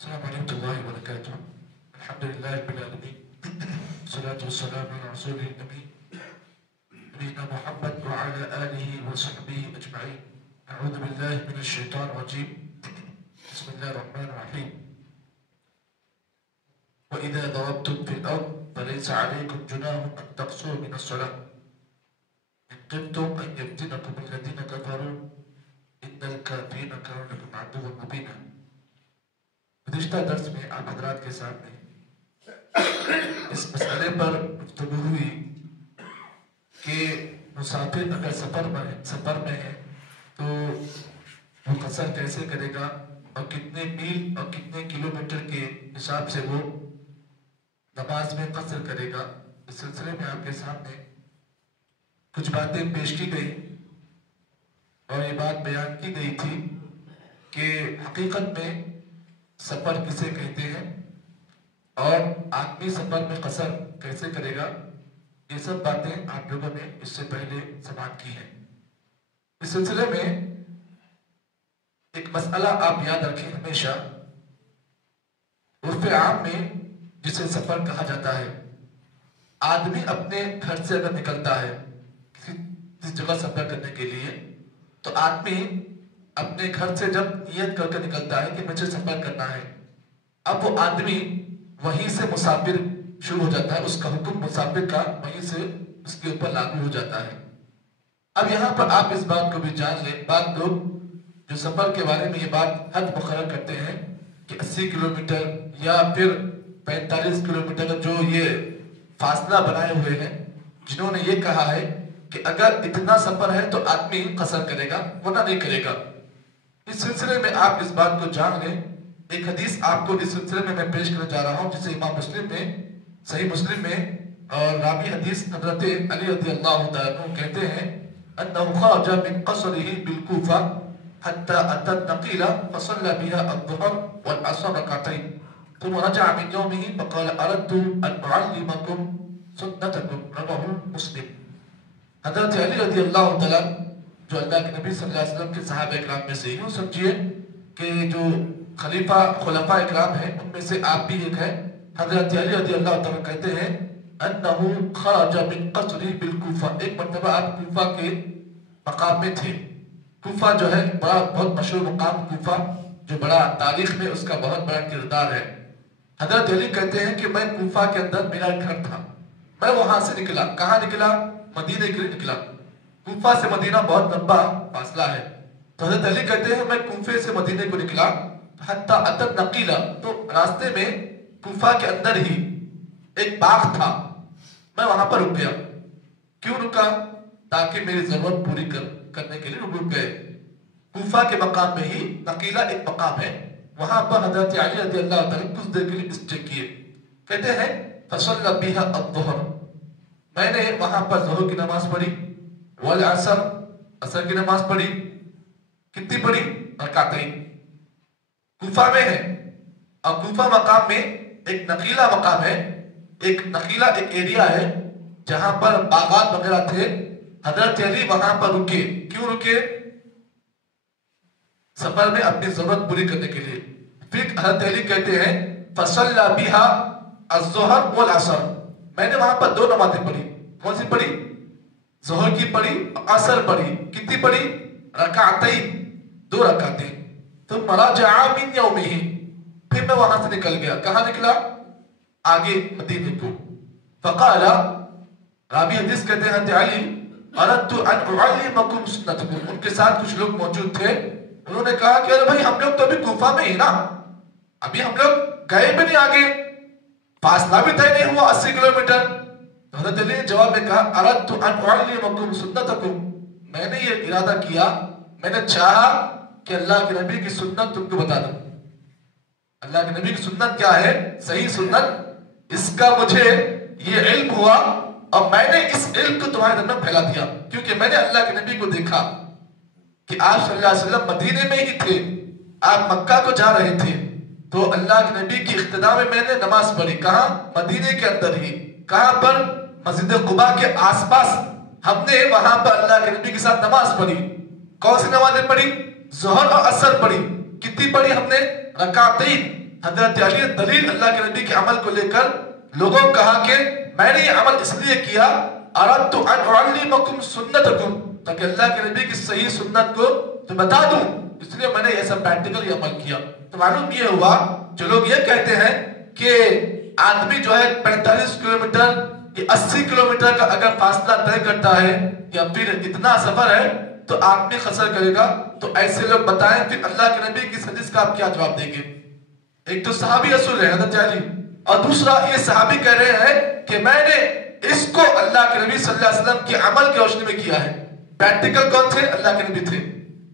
السلام عليكم ورحمة الله وبركاته. الحمد لله رب العالمين، والصلاة والسلام على رسوله الأمين نبينا محمد وعلى آله وصحبه أجمعين. أعوذ بالله من الشيطان الرجيم. بسم الله الرحمن الرحيم. وإذا ضربتم في الأرض فليس عليكم جناح أن تقصروا من الصلاة إن خفتم أن يفتنكم الذين كفروا إن الكافرين كانوا لكم عدوا مبينا. گزشتہ درس میں آپ حضرات کے سامنے اس مسئلے پر گفتگو ہوئی کہ مسافر اگر سفر میں ہے تو وہ قصر کیسے کرے گا اور کتنے میل اور کتنے کلومیٹر کے حساب سے وہ نماز میں قصر کرے گا. اس سلسلے میں آپ کے سامنے کچھ باتیں پیش کی گئی اور یہ بات بیان کی گئی تھی کہ حقیقت میں سفر کسے کہتے ہیں اور آدمی سفر میں قصر کیسے کرے گا. یہ سب باتیں آپ لوگوں نے اس سے پہلے سماعت کی ہیں. اس سلسلے میں ایک مسئلہ آپ یاد رکھیں ہمیشہ. عرف عام میں جسے سفر کہا جاتا ہے، آدمی اپنے گھر سے اگر نکلتا ہے کسی جگہ سفر کرنے کے لیے تو آدمی اپنے گھر سے جب نیت کر کے نکلتا ہے کہ مجھے سفر کرنا ہے، اب وہ آدمی وہیں سے مسافر شروع ہو جاتا ہے. اس کا حکم مسافر کا وہیں سے اس کے اوپر لاگو ہو جاتا ہے. اب یہاں پر آپ اس بات کو بھی جان لیں، بعض لوگ جو سفر کے بارے میں یہ بات حد مقرر کرتے ہیں کہ 80 کلومیٹر یا پھر 45 کلومیٹر جو یہ فاصلہ بنائے ہوئے ہیں، جنہوں نے یہ کہا ہے کہ اگر اتنا سفر ہے تو آدمی قصر کرے گا ورنہ نہیں کرے گا. اس سلسلے میں آپ اس بات کو جان لیں. ایک حدیث آپ کو اس سلسلے میں پیش کرنے جا رہا ہوں جسے امام مسلم میں صحیح مسلم میں اور راوی حدیث حضرت علی رضی اللہ تعالیٰ عنہ کہتے ہیں انه خرج من قصره بالكوفة حتى اتى النقيلة فصلى بها الظهر والعصر ركعتين ثم رجع من يومه فقال اردت ان اعلمكم سنتكم. رواه مسلم. حضرت علی رضی اللہ تعالیٰ جو اللہ کے نبی صلی اللہ علیہ وسلم کے صحابہ اکرام میں سے یوں سمجھیے کہ جو خلفاء اکرام ہیں ان میں سے آپ بھی ایک ہیں. حضرت علی رضی اللہ تعالیٰ کہتے ہیں انہو خرج من قصری بالکوفہ. ایک مرتبہ آپ کوفہ کے مقام میں تھے. کوفہ جو ہے بہت مشہور مقام کوفہ جو بڑا تاریخ میں اس کا بہت بڑا کردار ہے. حضرت علی کہتے ہیں کہ میں کوفہ کے اندر میرا گھر تھا، میں وہاں سے نکلا. کہاں نکلا؟ مدینے کے لیے نکلا. کوفہ سے مدینہ بہت لمبا فاصلہ ہے. تو حضرت علی کہتے ہیں میں کوفے سے مدینے کو نکلا حتیٰ اتت نقیلہ، تو راستے میں کوفہ کے اندر ہی ایک باغ تھا، میں وہاں پر رک گیا. کیوں رکا؟ تاکہ میری ضرورت پوری کرنے کے لیے رک گئے. کوفہ کے مقام میں ہی نقیلہ ایک مقام ہے، وہاں پر حضرت علی رضی اللہ تعالیٰ کچھ دیر کے لیے اسٹے کیے. کہتے ہیں فصلی بها الظہر، میں نے وہاں پر ظہر کی نماز پڑھی، والعصر، عصر کی نماز پڑھی. کتنی پڑھی؟ رکعتین. کوفہ میں ہے اور کوفہ مقام میں ایک نقیلہ مقام ہے. ایک نقیلہ ایک ایریا ہے جہاں پر باغات وغیرہ تھے. حضرت علی وہاں پر رکے. کیوں رکے؟ سفر میں اپنی ضرورت پوری کرنے کے لیے. پھر حضرت علی کہتے ہیں فصلی بها الظہر والعصر، میں نے وہاں پر دو نمازیں پڑھی. کون سی پڑھی؟ ظہر کی پڑھی، عصر پڑھی. کتنی پڑھی؟ رکعتین، دو رکعتیں. ثم رجع من یومہ، پھر میں وہاں سے نکل گیا. کہاں نکلا؟ آگے مدینے کو. فقال، راوی حدیث کہتے ہیں علی اردت ان اعلمکم سنتکم. ان کے ساتھ کچھ لوگ موجود تھے، انہوں نے کہا کہ ارے بھائی ہم لوگ تو ابھی کوفہ میں ہی نا، ابھی ہم لوگ گئے بھی نہیں آگے، فاصلہ بھی طے نہیں ہوا 80 کلومیٹر. حضرت علی نے جواب میں کہا اردت ان اعلمکم سنتکم، میں نے یہ ارادہ کیا، میں نے چاہا کہ اللہ کے نبی کی سنت تم کو بتا دوں. اللہ کے نبی کی سنت کیا ہے؟ صحیح سنت. اس کا مجھے یہ علم ہوا اور میں نے اس علم کو تمہارے درمیان پھیلا دیا، کیونکہ میں نے اللہ کے نبی کو دیکھا کہ آپ صلی اللہ علیہ وسلم مدینے میں ہی تھے، آپ مکہ کو جا رہے تھے، تو اللہ کے نبی کی اقتداء میں میں نے نماز پڑھی. کہاں؟ مدینے کے اندر ہی. کہاں پر؟ مسجد قباء کے آس پاس. ہم نے وہاں پر اللہ کے نبی کے ساتھ نماز پڑھی. کون سی نمازیں پڑھی؟ ظہر اور عصر پڑھی. کتنی پڑھی ہم نے؟ رکعتین. حضرت علی نے دلیل اللہ کے نبی کے عمل کو لے کر لوگوں کو کہا کہ میں نے یہ عمل اس لیے کیا اردت ان اعلمکم سنتکم، تاکہ اللہ کے نبی کی صحیح سنت کو تو بتا دوں، اس لیے میں نے ایسا پریکٹیکل عمل کیا۔ تو معلوم یہ ہوا جو لوگ یہ کہتے ہیں کہ آدمی جو ہے 45 کلومیٹر یا 80 کلومیٹر کا اگر فاصلہ طے کرتا ہے یا پھر اتنا سفر ہے تو آدمی قصر کرے گا، تو ایسے لوگ بتائیں پھر اللہ کے نبی کی حدیث کا آپ کیا جواب دیں گے؟ ایک تو صحابی رسول ہے حضرت علی، اور دوسرا یہ صحابی کہہ رہے ہیں کہ میں نے اس کو اللہ کے نبی صلی اللہ علیہ وسلم کے عمل کی روشنی میں کیا ہے۔ پریکٹیکل کون تھے؟ اللہ کے نبی تھے۔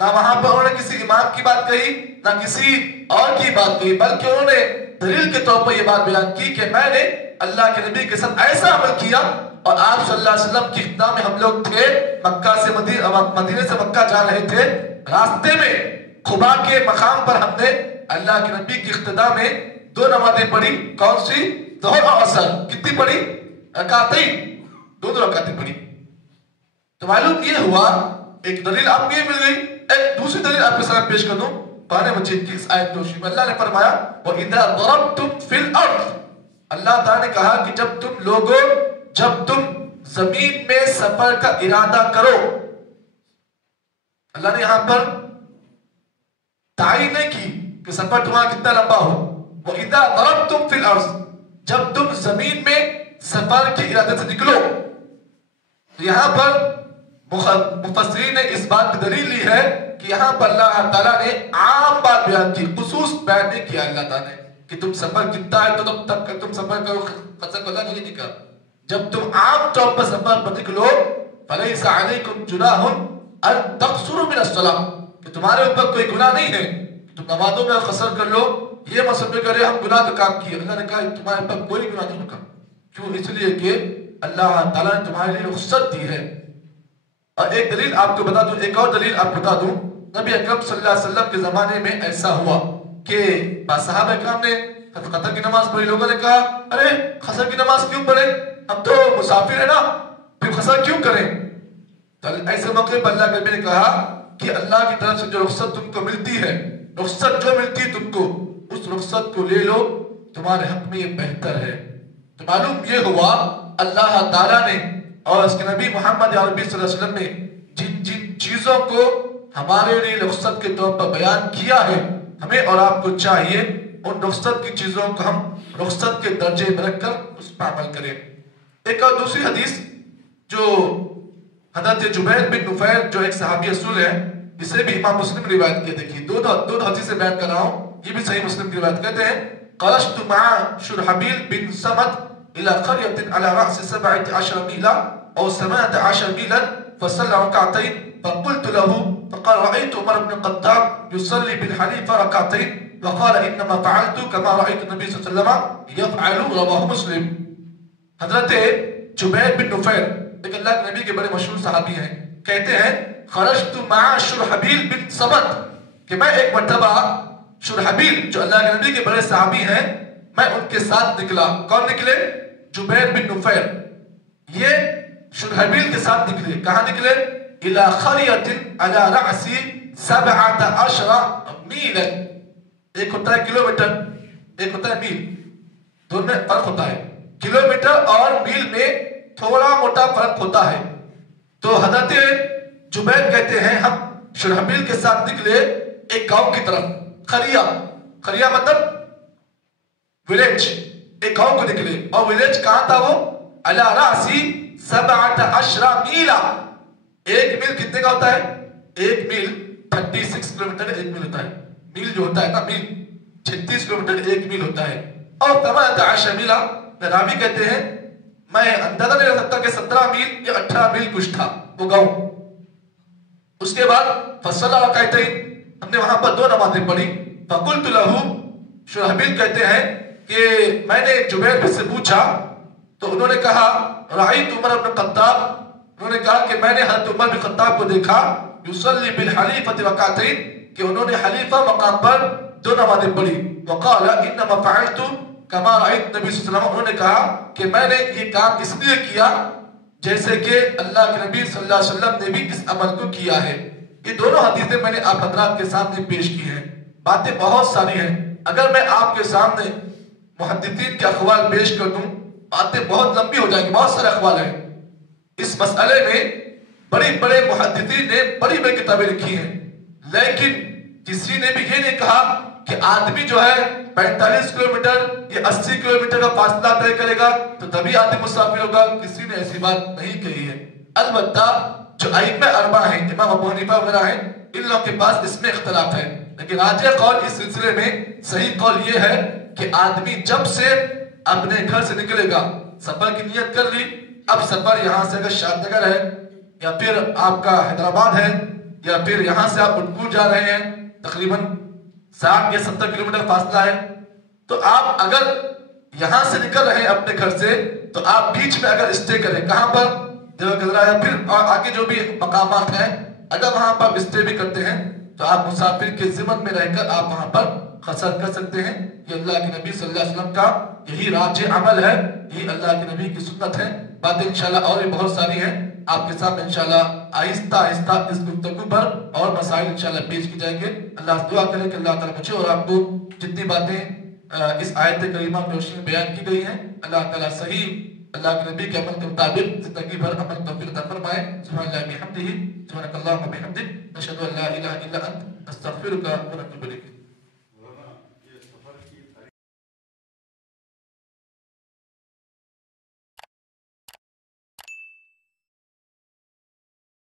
نہ وہاں پر انہوں نے کسی امام کی بات کہی نہ کسی اور کی بات کہی، بلکہ انہوں نے دلیل کے طور پر یہ بات بیان کی کہ میں نے اللہ کے نبی کے ساتھ ایسا عمل کیا، اور آپ صلی اللہ علیہ وسلم کی اقتداء میں ہم لوگ تھے، مکہ سے مدینے سے مکہ جا رہے تھے، راستے میں خبا کے مقام پر ہم نے اللہ کے نبی کی اقتداء میں 2 نمازیں پڑھی۔ کون سی؟ ظہر اور عصر۔ کتنی پڑھی؟ رکعتین، 2 رکعتیں پڑھی۔ تو معلوم یہ ہوا ایک دلیل آپ کو یہ مل گئی۔ ایک دوسری دلیل آپ کے سامنے پیش کر دوں قرآن مجید کی اس آیت روشنی میں۔ اللہ نے فرمایا وَإِذَا ضَرَبْتُمْ فِي الْأَرْضِ، اللہ تعالیٰ نے کہا کہ جب تم زمین میں سفر کا ارادہ کرو، اللہ نے یہاں پر تعین نہیں کی کہ سفر تمہارا کتنا لمبا ہو۔ وَإِذَا ضَرَبْتُمْ فِي الْأَرْضِ، جب تم زمین میں سفر کے ارادے سے نکلو۔ تو یہاں پر مفسرین نے اس بات کی دلیل لی ہے کہ یہاں پر اللہ تعالیٰ نے عام بات بیان کی، خصوص بیان نہیں کیا اللہ تعالیٰ نے کہ تم سفر کتنا ہے تو تب تک تم سفر کرو، قسم کو اللہ نہیں کہا۔ جب تم عام طور پر سفر پر نکلو فَلَيْسَ عَلَيْكُمْ جُنَاحٌ أَن تَقْصُرُوا مِنَ الصَّلَاةِ، کہ تمہارے اوپر کوئی گناہ نہیں ہے تم نمازوں میں قصر کر لو۔ یہ مت سمجھ کرے ہم گناہ کا کام کیے، اللہ نے کہا تمہارے اوپر کوئی گناہ نہیں ہوگا۔ کیوں؟ اس لیے کہ اللہ تعالیٰ نے تمہارے لیے رخصت دی ہے۔ اور ایک دلیل آپ کو بتا دوں، ایک اور دلیل آپ کو بتا دوں، نبی اکرم صلی اللہ علیہ وسلم کے زمانے میں ایسا ہوا کہ صحابہ اکرام نے قطر کی نماز پڑھی، لوگوں نے کہا ارے قصر کی نماز کیوں پڑھیں، ہم تو مسافر ہیں نا، پھر قصر کیوں کریں؟ تو ایسے موقع پر اللہ کے نبی نے کہا کہ اللہ کی طرف سے جو رخصت تم کو ملتی ہے، رخصت جو ملتی ہے تم کو، اس رخصت کو لے لو، تمہارے حق میں یہ بہتر ہے۔ تو معلوم یہ ہوا اللہ تعالیٰ نے اور اس کے نبی محمد عربی صلی اللہ علیہ وسلم نے جن چیزوں کو ہمارے لیے رخصت کے طور پر بیان کیا ہے، ہمیں اور آپ کو چاہیے ان رخصت کی چیزوں کو ہم رخصت کے درجے میں رکھ کر اس پر عمل کریں۔ ایک اور دوسری حدیث جو حضرت جبیر بن نفیر جو ایک صحابی رسول ہے، اسے بھی امام مسلم روایت کیا، دیکھیے دو حدیث سے بیان کر رہا ہوں، یہ بھی صحیح مسلم کی روایت کہتے ہیں قلشت مع شرحبیل بن سمت الى قرية على رأس 17 ميلا او 18 ميلا فصلى ركعتين فقلت له فقال رأيت عمر بن الخطاب يصلي بالحليفة ركعتين وقال انما فعلت كما رأيت النبي صلى الله عليه وسلم يفعل، رواه مسلم۔ حضرت جبیر بن نفیر ایک اللہ کے نبی کے بڑے مشہور صحابی ہیں، کہتے ہیں خرجت مع شرحبیل بن سمت کہ میں ایک مرتبہ شرحبیل جو اللہ کے نبی کے بڑے صحابی ہیں میں ان کے ساتھ نکلا۔ کون نکلے؟ جبیر بن نفیر، یہ شرحبیل کے ساتھ نکلے۔ کہاں نکلے؟ الى قرية على رأس 17 میلا، ایک ہوتا ہے کلومیٹر، ایک ہوتا ہے میل، دونوں میں فرق ہوتا ہے، کلومیٹر اور میل میں تھوڑا موٹا فرق ہوتا ہے۔ تو حضرت جبیر کہتے ہیں ہم شرحبیل کے ساتھ نکلے ایک گاؤں کی طرف، قریہ مطلب ولیج، ایک گاؤں کو نکلے، اور ولیج کہاں تھا وہ؟ علی رأسی 17 میلا، ایک میل کتنے کا ہوتا ہے؟ ایک میل 36 کلومیٹر ایک میل ہوتا ہے، میل جو ہوتا ہے نا میل 36 کلومیٹر ایک میل ہوتا ہے، اور 18 میلا راوی کہتے ہیں میں اندازہ نہیں رکھ سکتا کہ 17 میل یا 18 میل کچھ تھا وہ گاؤں۔ اس کے بعد فصلى ركعتين، ہم نے وہاں پر 2 نمازیں پڑھی۔ فقلت له، شرحبیل کہتے ہیں کہ میں نے جبیر سے پوچھا تو انہوں نے کہا رأیت عمر بن الخطاب، انہوں نے کہا کہ میں نے حضرت عمر بن الخطاب کو دیکھا یصلی بالحلیفۃ رکعتین، کہ انہوں نے حلیفہ مقام پر 2 نمازیں پڑھی۔ وقال انما فعلت کما رأیت نبی صلی اللہ علیہ وسلم، انہوں نے کہا کہ میں نے یہ کام اس لیے کیا جیسے کہ اللہ کے نبی صلی اللہ علیہ وسلم نے بھی اس عمل کو کیا ہے۔ یہ دونوں حدیثیں میں نے آپ حضرات کے سامنے پیش کی ہیں، باتیں بہت ساری ہیں، اگر میں آپ کے سامنے محدثین کے اقوال پیش کر دوں باتیں بہت لمبی ہو جائیں گی، بہت سارے اقوال ہیں اس مسئلے میں، بڑے بڑے محدثین نے بڑی بڑی کتابیں لکھی ہیں، لیکن کسی نے بھی یہ نہیں کہا کہ آدمی جو ہے 45 کلومیٹر یا 80 کلومیٹر کا فاصلہ طے کرے گا تو تبھی آدمی مسافر ہوگا، کسی نے ایسی بات نہیں کہی ہے۔ البتہ جو ائمہ اربعہ ہیں، امام ابو حنیفہ وغیرہ ہیں، ان لوگوں کے پاس اس میں اختلاف ہے، لیکن راجح قول اس سلسلے میں صحیح قول یہ ہے کہ آدمی جب سے اپنے گھر سے نکلے گا، سفر کی نیت کر لی، اب سفر یہاں سے اگر شاد نگر ہے یا پھر آپ کا حیدرآباد ہے یا پھر یہاں سے آپ اٹکور جا رہے ہیں، تقریباً 60 یا 70 کلومیٹر فاصلہ ہے، تو آپ اگر یہاں سے نکل رہے ہیں اپنے گھر سے تو آپ بیچ میں اگر اسٹے کریں، کہاں پر دیوگدرا یا پھر آگے جو بھی مقامات ہیں، اگر وہاں پر اسٹے بھی کرتے ہیں تو آپ مسافر کے ضمن میں رہ کر آپ وہاں پر قصر کر سکتے ہیں۔ یہ اللہ کے نبی صلی اللہ علیہ وسلم کا یہی راجح عمل ہے، یہی اللہ کے نبی کی سنت ہے۔ باتیں انشاءاللہ اور بھی بہت ساری ہیں، آپ کے ساتھ انشاءاللہ آہستہ آہستہ اس گفتگو پر اور مسائل انشاءاللہ پیش کی جائیں گے۔ اللہ سے دعا کریں کہ اللہ تعالیٰ مجھے اور آپ کو جتنی باتیں اس آیت کریمہ میں روشنی بیان کی گئی ہیں، اللہ تعالیٰ صحیح اللہ کے نبی کے عمل کے مطابق زندگی بھر عمل توفیق عطا فرمائے۔ سبحان اللہ بحمدہ، سبحانک اللہم وبحمدک، نشہد ان لا الہ الا انت، نستغفرک ونتوب الیک۔